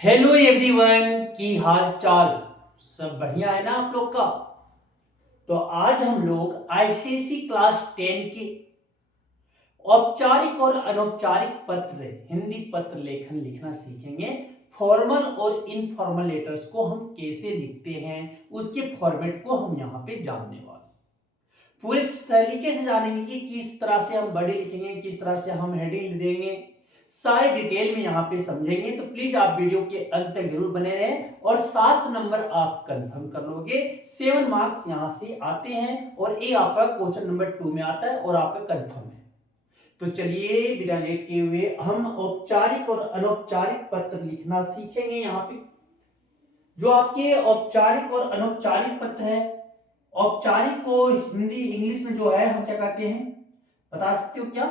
Hello everyone, की हाल चाल। सब बढ़िया है ना आप लोग का। तो आज हम लोग आईसीएसई क्लास 10 के औपचारिक और अनौपचारिक पत्र हिंदी पत्र लेखन लिखना सीखेंगे। फॉर्मल और इनफॉर्मल लेटर्स को हम कैसे लिखते हैं, उसके फॉर्मेट को हम यहाँ पे जानने वाले पूरे तरीके से जानेंगे कि किस तरह से हम बड़े लिखेंगे, किस तरह से हम हेडिंग देंगे, सारे डिटेल में यहाँ पे समझेंगे। तो प्लीज आप वीडियो के अंत तक जरूर बने रहें और 7 नंबर आप कंफर्म कर लोगे। 7 मार्क्स यहाँ से आते हैं और ये आपका क्वेश्चन नंबर 2 में आता है और आपका कंफर्म है। तो चलिए बिना लेट किए हुए हम औपचारिक और अनौपचारिक पत्र लिखना सीखेंगे। यहाँ पे जो आपके औपचारिक और अनौपचारिक पत्र है, औपचारिक को हिंदी इंग्लिश में जो है हम क्या कहते हैं बता सकते हो क्या?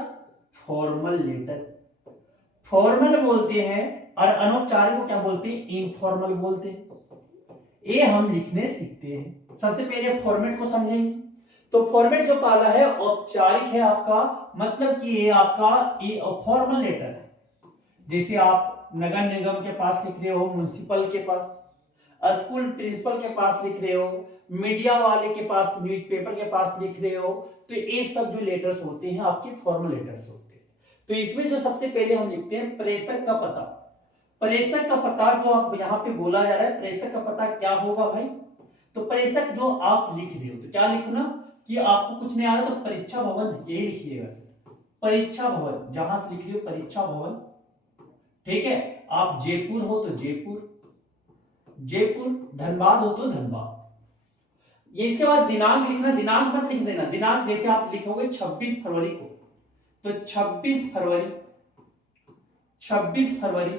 फॉर्मल लेटर, फॉर्मल बोलते हैं। और अनौपचारिक को क्या बोलते हैं? इनफॉर्मल बोलते हैं। ये हम लिखने सीखते हैं। सबसे पहले फॉर्मेट को समझेंगे। तो फॉर्मेट जो पाला है औपचारिक है आपका, मतलब कि ये आपका फॉर्मल लेटर है। जैसे आप नगर निगम के पास लिख रहे हो, म्युनिसिपल के पास, स्कूल प्रिंसिपल के पास लिख रहे हो, मीडिया वाले के पास, न्यूज़पेपर के पास लिख रहे हो, तो ये सब जो लेटर्स होते हैं आपके फॉर्मल लेटर्स होते हैं। तो इसमें जो सबसे पहले हम लिखते हैं प्रेषक का पता। प्रेषक का पता जो आप यहाँ पे बोला जा रहा है, प्रेषक का पता क्या होगा भाई? तो प्रेषक जो आप लिख रहे हो तो क्या लिखना कि आपको कुछ नहीं आ रहा तो परीक्षा भवन यही लिखिएगा सर। परीक्षा भवन जहां से लिख रहे हो परीक्षा भवन, ठीक है। आप जयपुर हो तो जयपुर, जयपुर, धनबाद हो तो धनबाद। ये इसके बाद दिनांक लिखना, दिनांक मत लिख देना। दिनांक जैसे आप लिखोगे 26 फरवरी को, तो 26 फरवरी, 26 फरवरी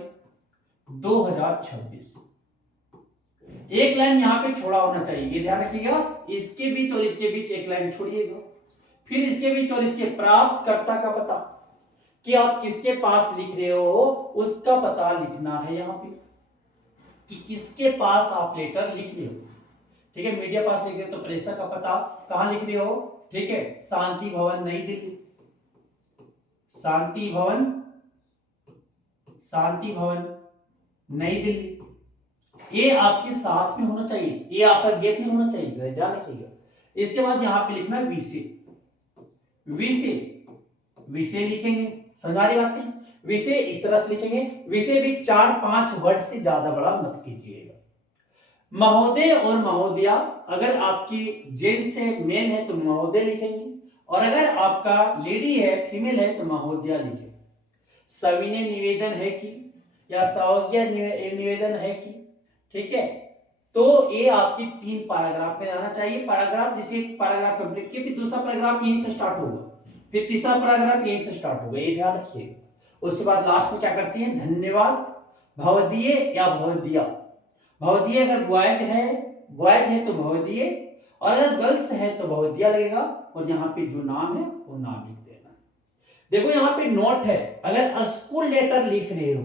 2026। एक लाइन यहाँ पे छोड़ा होना चाहिए, ये ध्यान रखिएगा। इसके बीच और इसके बीच एक लाइन छोड़िएगा। फिर इसके बीच और इसके प्राप्तकर्ता का पता, कि आप किसके पास लिख रहे हो उसका पता लिखना है यहाँ पे, कि किसके पास आप लेटर लिख रहे हो। ठीक है, मीडिया पास लिख रहे हो तो प्रेषक का पता कहां लिख रहे हो, ठीक है, शांति भवन नई दिल्ली, शांति भवन, शांति भवन नई दिल्ली। ये आपके साथ में होना चाहिए, ये आपका गैप में होना चाहिए, ध्यान रखिएगा। इसके बाद यहां पे लिखना विषय, विषय, विषय लिखेंगे। समझ रही बात है? विषय इस तरह से लिखेंगे। विषय भी 4-5 वर्ड से ज्यादा बड़ा मत कीजिएगा। महोदय और महोदया, अगर आपकी जेंट्स है, मेल है तो महोदय लिखेंगे, और अगर आपका लेडी है, फीमेल है तो महोदया लिखेंगे। सविनय निवेदन है कि, या सौज्ञ निवेदन है कि, ठीक है। तो ये आपकी 3 पैराग्राफ में आना चाहिए। पैराग्राफ जैसे एक पैराग्राफ कंप्लीट किया, फिर दूसरा पैराग्राफ यहीं से स्टार्ट होगा, फिर तीसरा पैराग्राफ यहीं से स्टार्ट होगा, ये ध्यान रखिए। उसके बाद लास्ट में क्या करती है? धन्यवाद, भवदीय या भवदिया। भवदीय अगर बॉयज है तो भवदीय, और अगर गर्ल्स है तो भवदिया लगेगा। और यहाँ पे जो नाम है वो नाम लिख देना। देखो यहाँ पे नोट है, अगर स्कूल लेटर लिख रहे हो,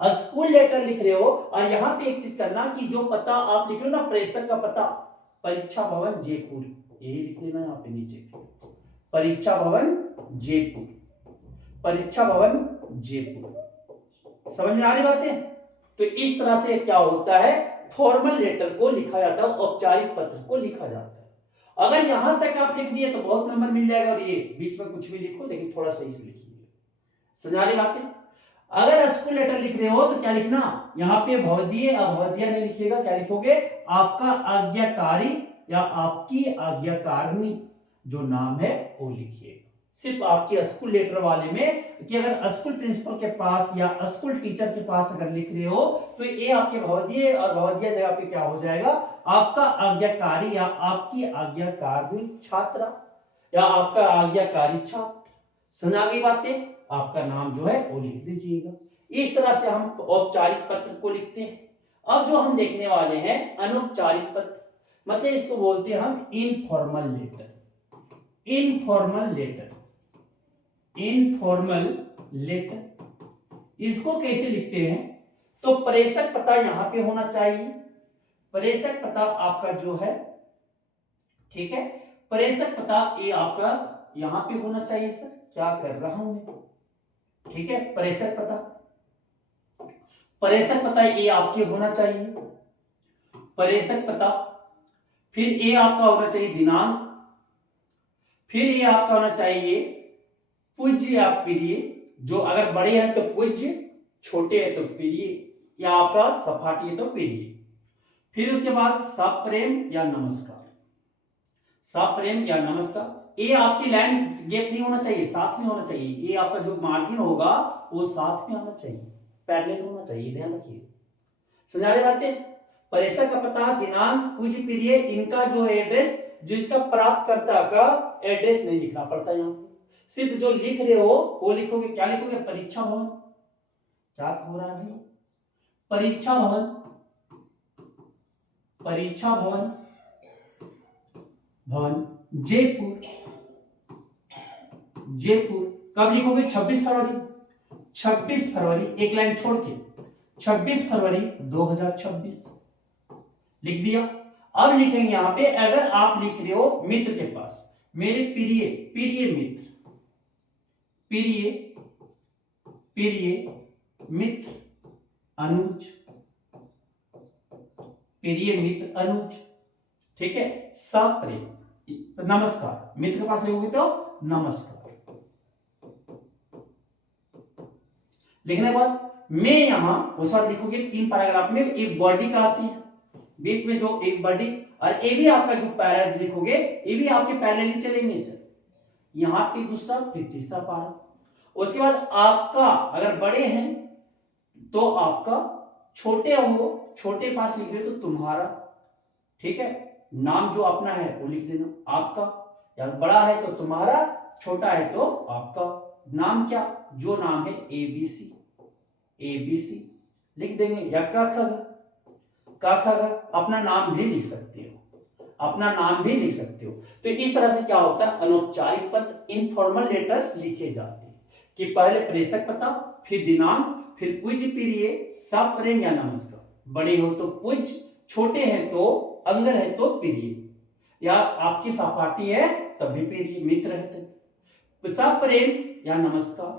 स्कूल लेटर लिख रहे हो, और यहाँ पे एक चीज करना कि जो पता आप लिख रहे हो ना, प्रेषक का पता, परीक्षा भवन जयपुर, यही लिख देना यहाँ पे नीचे, परीक्षा भवन जयपुर, परीक्षा भवन जयपुर। समझ में आ रही बात है? तो इस तरह से क्या होता है, फॉर्मल लेटर को लिखा जाता है, औपचारिक पत्र को लिखा जाता है। अगर यहां तक आप लिख दिए तो बहुत नंबर मिल जाएगा, और ये बीच में कुछ भी लिखो लेकिन थोड़ा सही से लिखिए। समझ आ रही बात है? अगर स्कूल लेटर लिख रहे हो तो क्या लिखना, यहाँ पे भवदीय अभवदीय नहीं लिखिएगा, क्या लिखोगे? आपका आज्ञाकारी या आपकी आज्ञाकारिणी जो नाम है वो लिखिएगा। सिर्फ आपके स्कूल लेटर वाले में, कि अगर स्कूल प्रिंसिपल के पास या स्कूल टीचर के पास अगर लिख रहे हो तो ये आपके भवदीय और भवदीय जगह पे क्या हो जाएगा? आपका आज्ञाकारी या आपकी आज्ञाकारिणी छात्रा या आपका आज्ञाकारी छात्र। समझ आ गई बातें? आपका नाम जो है वो लिख दीजिएगा। इस तरह से हम औपचारिक पत्र को लिखते हैं। अब जो हम देखने वाले हैं अनौपचारिक पत्र, मतलब इसको बोलते हैं हम informal letter. Informal letter, informal letter, इसको कैसे लिखते हैं? तो प्रेषक पता यहां पे होना चाहिए। प्रेषक पता आपका जो है, ठीक है, प्रेषक पता ये आपका यहां पे होना चाहिए। सर क्या कर रहा हूं मैं? ठीक है, प्रेषक पता, प्रेषक पता ये आपके होना चाहिए, प्रेषक पता, फिर ये आपका होना चाहिए दिनांक, फिर ये आपका होना चाहिए पूज्य या प्रिय, जो अगर बड़े हैं तो पूज्य, छोटे हैं तो प्रिय, या आपका सपाटी है तो प्रिय। फिर उसके बाद सप्रेम या नमस्कार, सप्रेम या नमस्कार। ये आपकी लाइन गैप नहीं होना चाहिए, साथ में होना चाहिए। ये आपका जो मार्जिन होगा वो साथ में होना चाहिए, पैरेलल होना चाहिए, ध्यान रखिए। समझा रहे बातें? प्रेषक का पता, दिनांक, पूज्य, प्रिय, इनका जो एड्रेस, जिसका प्राप्तकर्ता का एड्रेस नहीं लिखना पड़ता यहाँ पे, सिर्फ जो लिख रहे हो वो लिखोगे। क्या लिखोगे? परीक्षा भवन। क्या हो रहा है भाई? परीक्षा भवन, परीक्षा भवन, भवन जयपुर, जयपुर। कब लिखोगे? 26 फरवरी, 26 फरवरी, एक लाइन छोड़ के 26 फरवरी 2026 लिख दिया। अब लिखेंगे यहां पे, अगर आप लिख रहे हो मित्र के पास, मेरे प्रिय, प्रिय मित्र, प्रिय, प्रिय मित्र अनुज, प्रिय मित्र अनुज, ठीक है। सप्रेम, नमस्कार, मित्र के पास लिखोगे तो नमस्कार। लिखने के बाद मैं यहां उस बात लिखोगे 3 पैराग्राफ में एक बॉडी का आती है, बीच में जो एक बॉडी, और ये भी आपका जो पैरा लिखोगे ये भी आपके पैरेलली चलेंगे सर। यहां पे दूसरा, फिर तीसरा पारा। उसके बाद आपका अगर बड़े हैं तो आपका, छोटे हो, छोटे पास लिख रहे हो तो तुम्हारा, ठीक है। नाम जो अपना है वो लिख देना, आपका, या बड़ा है तो तुम्हारा, छोटा है तो आपका। नाम क्या? जो नाम है ABC, ABC लिख देंगे, या क ख ग, अपना नाम भी लिख सकते हो, अपना नाम भी लिख सकते हो। तो इस तरह से क्या होता है, अनौपचारिक पत्र, इनफॉर्मल लेटर्स लिखे जाते हैं कि पहले प्रेषक पता, फिर दिनांक, फिर पूज्य, प्रिय, सप्रेम या नमस्कार। बड़े हो तो पूज्य, छोटे हैं तो, अंगर है तो प्रिय, या आपकी सहपाठी है तब भी प्रिय, मित्र है तो सप्रेम या नमस्कार,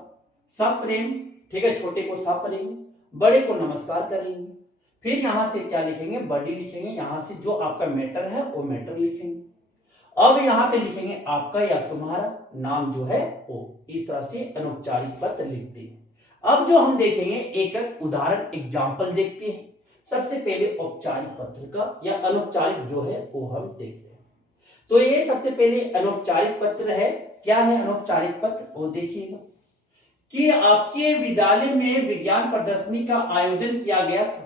सप्रेम, ठीक है। छोटे को सप्रेम, बड़े को नमस्कार करेंगे। फिर यहां से क्या लिखेंगे? बॉडी लिखेंगे, यहां से जो आपका मैटर है वो मैटर लिखेंगे। अब यहां पे लिखेंगे आपका या तुम्हारा, नाम जो है वो। इस तरह से अनौपचारिक पत्र लिखते हैं। अब जो हम देखेंगे एक एक उदाहरण, एग्जाम्पल देखते हैं। सबसे पहले औपचारिक पत्र का या अनौपचारिक जो है वो हम देख रहे हैं। तो ये सबसे पहले अनौपचारिक पत्र है। क्या है अनौपचारिक पत्र? वो देखिएगा कि आपके विद्यालय में विज्ञान प्रदर्शनी का आयोजन किया गया था,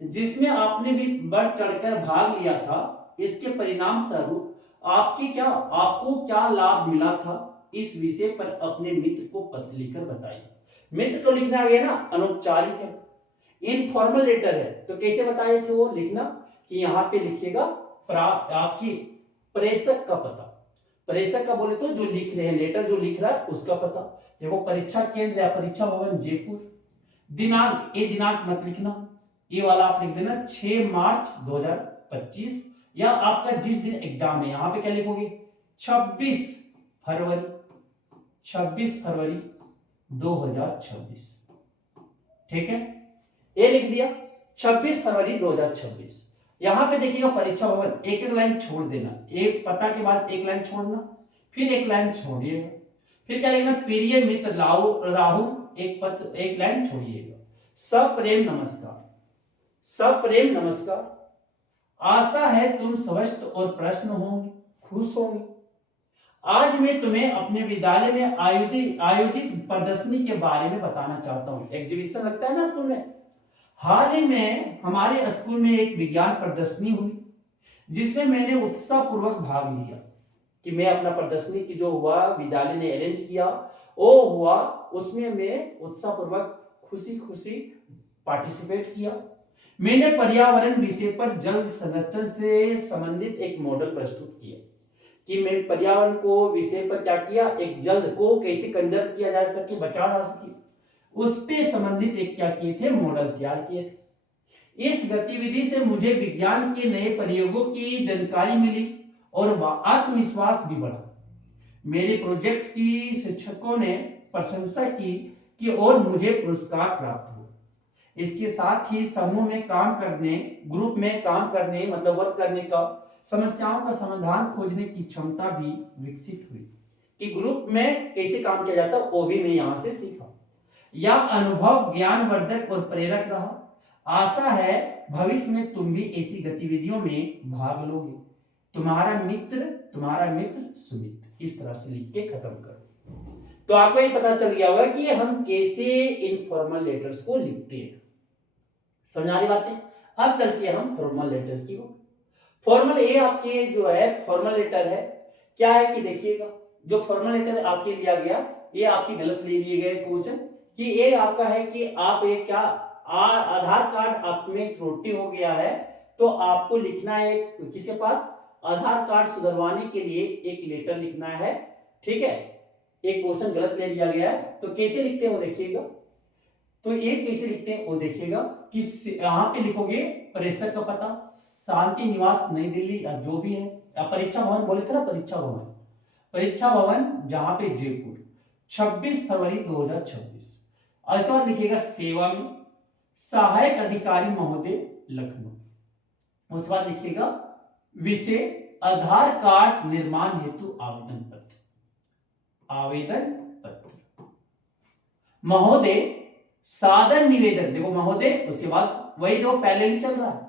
जिसमें आपने भी बढ़ चढ़कर भाग लिया था। इसके परिणाम स्वरूप आपको क्या लाभ मिला था, इस विषय पर अपने मित्र को पत्र लिखकर बताइए। मित्र को लिखना आ गया ना, अनौपचारिक है, इनफॉर्मल लेटर है। तो कैसे बताए थे वो लिखना, कि यहाँ पे लिखिएगा आपकी प्रेषक का पता, प्रेषक का बोले तो जो लिख रहे हैं, लेटर जो लिख रहा है उसका पता। देखो परीक्षा केंद्र या परीक्षा भवन जयपुर। दिनांक, ये दिनांक मत लिखना, ये वाला आप लिख देना 6 मार्च 2025, या आपका जिस दिन एग्जाम है यहां पे क्या लिखोगे? 26 फरवरी, 26 फरवरी 2026, ठीक है। ये लिख दिया 26 फरवरी 2026। यहां पे देखिएगा परीक्षा भवन, एक एक लाइन छोड़ देना, एक पता के बाद एक लाइन छोड़ना, फिर एक लाइन छोड़िएगा, फिर क्या लिखना? प्रिय मित्र राहुल, एक पत्र, एक लाइन छोड़िएगा। सप्रेम नमस्कार, सप्रेम नमस्कार, आशा है तुम स्वस्थ और प्रसन्न होंगे, खुश होंगे। आज मैं तुम्हें अपने विद्यालय में आयोजित प्रदर्शनी के बारे में बताना चाहता हूँ। एग्जीबिशन लगता है ना स्कूल में। हाल ही में हमारे स्कूल में एक विज्ञान प्रदर्शनी हुई, जिसमें मैंने उत्साहपूर्वक भाग लिया। कि मैं अपना प्रदर्शनी की जो हुआ, विद्यालय ने अरेंज किया, वो हुआ, उसमें मैं उत्साहपूर्वक खुशी खुशी पार्टिसिपेट किया। मैंने पर्यावरण विषय पर जल संरक्षण से संबंधित एक मॉडल प्रस्तुत किया, कि मैं पर्यावरण को विषय पर क्या किया, एक जल को कैसे कंजर्व किया जा सके, बचा जा सके, उस पे संबंधित एक क्या किए थे, मॉडल तैयार किए थे। इस गतिविधि से मुझे विज्ञान के नए प्रयोगों की जानकारी मिली और आत्मविश्वास भी बढ़ा। मेरे प्रोजेक्ट की शिक्षकों ने प्रशंसा की और मुझे पुरस्कार प्राप्त हुआ। इसके साथ ही समूह में काम करने, ग्रुप में काम करने मतलब वर्क करने का, समस्याओं का समाधान खोजने की क्षमता भी विकसित हुई। कि ग्रुप में कैसे काम किया जाता है वो भी मैं यहाँ से सीखा। यह अनुभव ज्ञानवर्धक और प्रेरक रहा। आशा है भविष्य में तुम भी ऐसी गतिविधियों में भाग लोगे। तुम्हारा मित्र सुमित। इस तरह से लिख के खत्म करो। तो आपको ये पता चल गया होगा कि हम कैसे इनफॉर्मल लेटर्स को लिखते हैं। समझ आ रही बातें? अब चलते हैं हम फॉर्मल लेटर की ओर। फॉर्मल ये आपके जो है फॉर्मल लेटर है, क्या है कि देखिएगा, जो फॉर्मल लेटर आपके दिया गया ये आपके गलत ले लिए गए क्वेश्चन, कि ये आपका है कि आप एक क्या आधार कार्ड आप में त्रुटि हो गया है, तो आपको लिखना है किसके पास, आधार कार्ड सुधरवाने के लिए एक लेटर लिखना है। ठीक है, एक क्वेश्चन गलत ले लिया गया है, तो कैसे लिखते हैं वो देखिएगा। तो ये कैसे लिखते हैं वो देखिएगा कि यहाँ पे लिखोगे प्रेषक का पता, शांति निवास नई दिल्ली या जो भी है, या परीक्षा भवन बोले थे ना, परीक्षा भवन जहां पे जयपुर 26 फरवरी 2026। इसके बाद लिखिएगा सेवा में सहायक अधिकारी महोदय लखनऊ। उसके बाद लिखिएगा विषय आधार कार्ड निर्माण हेतु आवेदन पत्र, महोदय साधन निवेदन, देखो महोदय, उसके बाद वही जो पहले ही चल रहा है,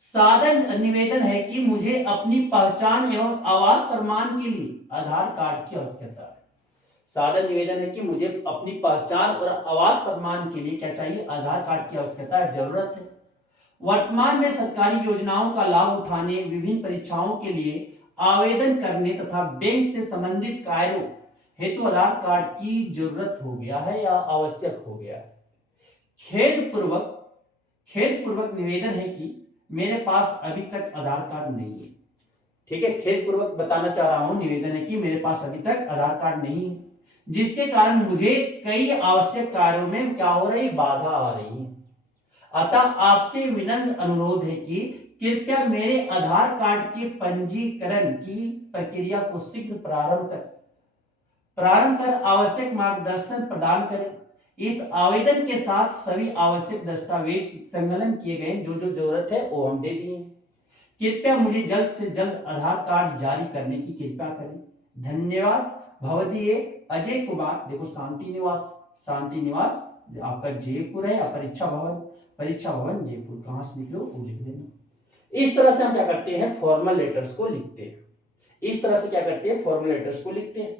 साधन निवेदन है कि मुझे अपनी पहचान एवं आवास प्रमाण के लिए आधार कार्ड की आवश्यकता है। साधन निवेदन है कि मुझे अपनी पहचान और आवास प्रमाण के लिए क्या चाहिए, आधार कार्ड की आवश्यकता है, जरूरत है। वर्तमान में सरकारी योजनाओं का लाभ उठाने, विभिन्न परीक्षाओं के लिए आवेदन करने तथा बैंक से संबंधित कार्यों हेतु आधार कार्ड की जरूरत हो गया है या आवश्यक हो गया है। खेद पूर्वक निवेदन है कि मेरे पास अभी तक आधार कार्ड नहीं है। ठीक है, खेद पूर्वक बताना चाह रहा हूं, निवेदन है कि मेरे पास अभी तक आधार कार्ड नहीं है, जिसके कारण मुझे कई आवश्यक कार्यों में क्या हो रही, बाधा आ रही है। अतः आपसे विनम्र अनुरोध है कि कृपया मेरे आधार कार्ड के पंजीकरण की प्रक्रिया को शीघ्र प्रारंभ कर आवश्यक मार्गदर्शन प्रदान करें। इस आवेदन के साथ सभी आवश्यक दस्तावेज संकलन किए गए, जो जो जरूरत है वो हम दे दिए। कृपया मुझे जल्द से जल्द आधार कार्ड जारी करने की कृपा करें। धन्यवाद। भवदीय अजय कुमार। देखो शांति निवास आपका जयपुर है, या परीक्षा भवन जयपुर, कहां से लिख लो वो लिख देना। इस तरह से हम क्या करते हैं, फॉर्मल लेटर्स को लिखते हैं।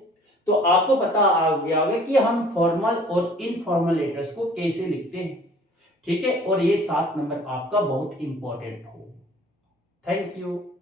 तो आपको पता आ गया होगा कि हम फॉर्मल और इनफॉर्मल लेटर्स को कैसे लिखते हैं। ठीक है, और ये 7 नंबर आपका बहुत इंपॉर्टेंट हो। Thank you.